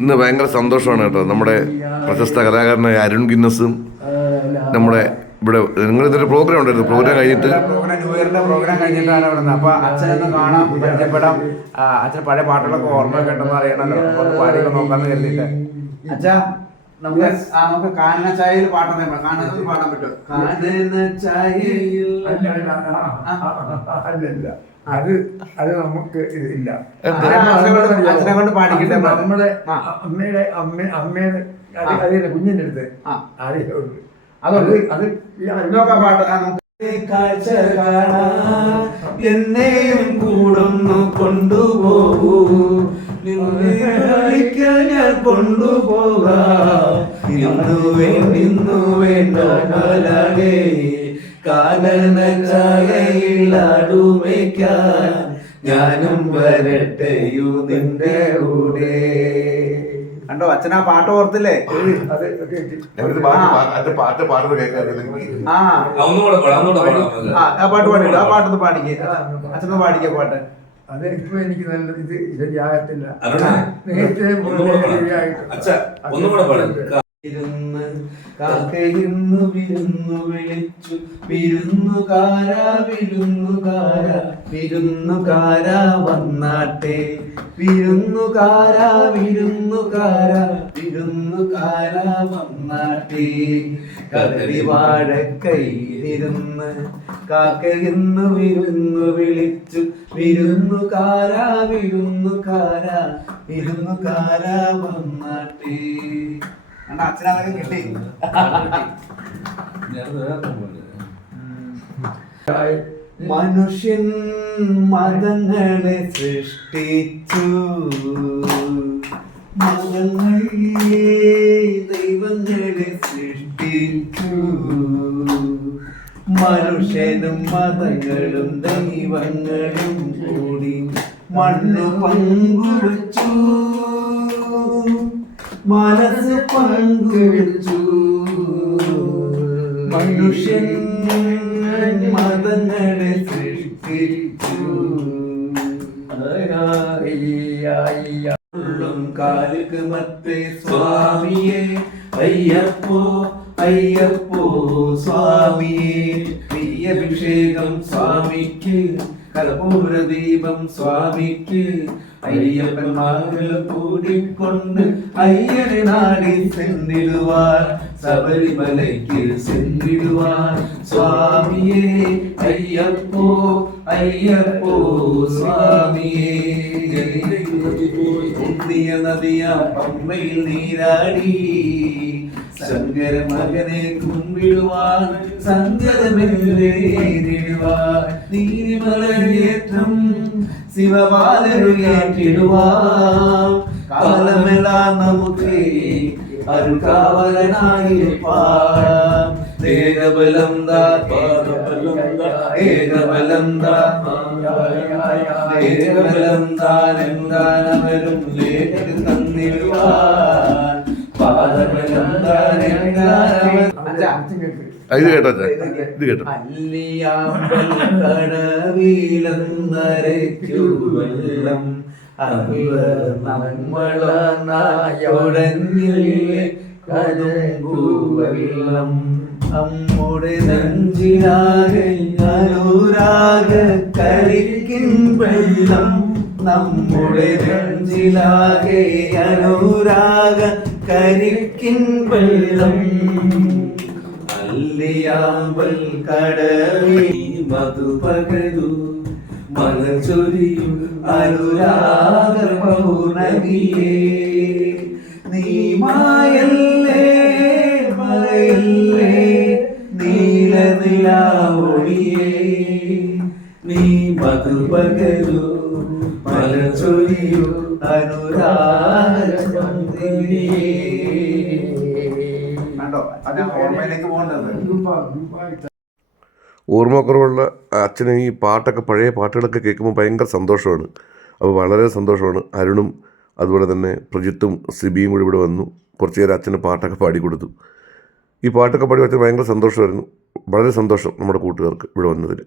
ഇന്ന് ഭയങ്കര സന്തോഷമാണ് കേട്ടോ. നമ്മുടെ പ്രശസ്ത കലാകാരനായ അരുൺ ഗിന്നസും നമ്മുടെ ഇവിടെ നിങ്ങൾ ഇതൊരു പ്രോഗ്രാം ഉണ്ടായിരുന്നു. പ്രോഗ്രാം കഴിഞ്ഞിട്ട് പ്രോഗ്രാം ന്യൂ ഇയറിന്റെ പ്രോഗ്രാം കഴിഞ്ഞിട്ടാണ് ഇവിടുന്ന് അപ്പൊ അച്ഛനൊന്ന് കാണാം പരിചയപ്പെടാം. അച്ഛൻ അച്ഛന് പഴയ പാട്ടുകളൊക്കെ ഓർമ്മ കേട്ടെന്ന് അറിയണല്ലോ. അപ്പൊ പാടിയൊക്കെ നോക്കാന്ന് കരുതിയിട്ട്. അച്ഛാ നമുക്ക് ആ നമുക്ക് കാനന ചായയിൽ പാട്ടെന്ന് കാനന പാടാൻ പറ്റുമോ? കാനന ചായയിൽ. അല്ലല്ല അത് അത് നമുക്ക് ഇല്ല. എന്ത്? അച്ഛനെ കൊണ്ട് അച്ഛനെ കൊണ്ട് പാടിക്കട്ടെ അത് നമ്മുടെ അമ്മയുടെ അമ്മ അമ്മയുടെ അത് ആ. അതിന്റെ കുഞ്ഞിന്റെ അടുത്ത്. ആ. അറിയുള്ളൂ അതുകൊണ്ട് അത് പാട്ട്. നമുക്ക് കാഴ്ച കാണാൻ എന്നെയും കൂടൊന്നു കൊണ്ടുപോകൂ. നിന്നെ ഞാൻ കൊണ്ടുപോകാം. ഇന്നു വേണ്ട അടുമയ്ക്കാൻ ഞാനും വരട്ടെയു നിന്റെ കൂടെ. കണ്ടോ അച്ഛനാ പാട്ട് ഓർത്തില്ലേ? പാട്ട് പാടാം. ആ ആ പാട്ട് പാടില്ല ആ പാട്ടൊന്ന് പാടിക്കേ. അച്ഛനൊന്ന് പാടിക്കേ പാട്ട്. അതെനിക്കും എനിക്ക് നല്ല ഇത് ശരിയാകത്തില്ല നേരത്തെ ഒന്നുകൂടെ പാടാം. ശരിയായിട്ട് അച്ഛാ, ഒന്നുകൂടെ പാടാം. ഇരുന്ന് കാക്കയിരുന്നു വിരുന്നു വിളിച്ചു വന്നാട്ടെ. വിരുന്നു കാരാ വന്നാട്ടെ വിരുന്നുകാര വിരുന്നു കാരാ വന്നാട്ടെ. കദളി വാഴക്കൈയിരുന്ന് കാക്കയിരുന്നു വിരുന്നു വിളിച്ചു. വിരുന്നുകാര വിരുന്നു കാരാ വന്നാട്ടെ. കിട്ടി. മനുഷ്യൻ മതങ്ങളെ സൃഷ്ടിച്ചു. മതങ്ങളെ ദൈവങ്ങളെ സൃഷ്ടിച്ചു. മനുഷ്യനും മതങ്ങളും ദൈവങ്ങളും കൂടി മണ്ണ് പങ്കുവച്ചു. മനസ്സ് പങ്കുവച്ചു. മനുഷ്യൻ മതങ്ങളെ സൃഷ്ടിച്ചു. ഉള്ളും കാലുക്ക് മത്തേ സ്വാമിയെ. അയ്യപ്പോ അയ്യപ്പോ സ്വാമിയെ. പ്രിയഭിഷേകം സ്വാമിക്ക്. കർപ്പൂര ദീപം സ്വാമിക്ക് അയ്യപ്പൻ മകൾ കൂടിക്കൊണ്ട് അയ്യനെ നാടി ചെന്നിടുവാൻ ശബരിമലയ്ക്ക് ചെന്നിടുവാൻ. സ്വാമിയെ അയ്യപ്പോ അയ്യപ്പോ സ്വാമിയെ. ഉണ്ണിയ നദിയ പമ്മയിൽ നീരാടി. சங்கர மகனை கும்பிடுவான் சங்கரமெல்லேறிடுவார் நீதிமலர் ஏற்றம் சிவபாலரு ஏற்றிடுவார் காலமெல்லாம் நமக்கு அருகாவலனாயிருப்பார் தேகபலம் தாபலம் ஏகபலம் தாபலம் தானம் தந்திடுவார். ഇത് കേട്ടോ ഇത് കേട്ടോ. കടവിലെന്നരയ്ക്കു വെള്ളം. നമ്മുടെ അനുരാഗ കരിക്കിൻ വെള്ളം. നമ്മുടെ നെഞ്ചിലാകെ അനുരാഗ കരിക്കിൻ വെള്ളം. അല്ലിയാമ്പൽ കടവി. മധുപകരു മനച്ചൊരിയും അനുരാഗ പൗർണമിയേ നീ മായല്ലേ മറയല്ലേ നീലനിലാവൊഴിയേ നീ മധുപകരു മനച്ചൊരിയും അനുരാഗ ചന്ദ്രിയേ ഓർമ്മക്കുറവുള്ള അച്ഛന് ഈ പാട്ടൊക്കെ പഴയ പാട്ടുകളൊക്കെ കേൾക്കുമ്പോൾ ഭയങ്കര സന്തോഷമാണ്. അപ്പോൾ വളരെ സന്തോഷമാണ്. അരുണും അതുപോലെ തന്നെ പ്രജിത്തും സിബിയും കൂടി ഇവിടെ വന്നു. കുറച്ച് നേരം അച്ഛന് പാട്ടൊക്കെ പാടിക്കൊടുത്തു ഈ പാട്ടൊക്കെ പാടി വെച്ചാൽ ഭയങ്കര സന്തോഷമായിരുന്നു. വളരെ സന്തോഷം നമ്മുടെ കൂട്ടുകാർക്ക് ഇവിടെ വന്നതിൽ.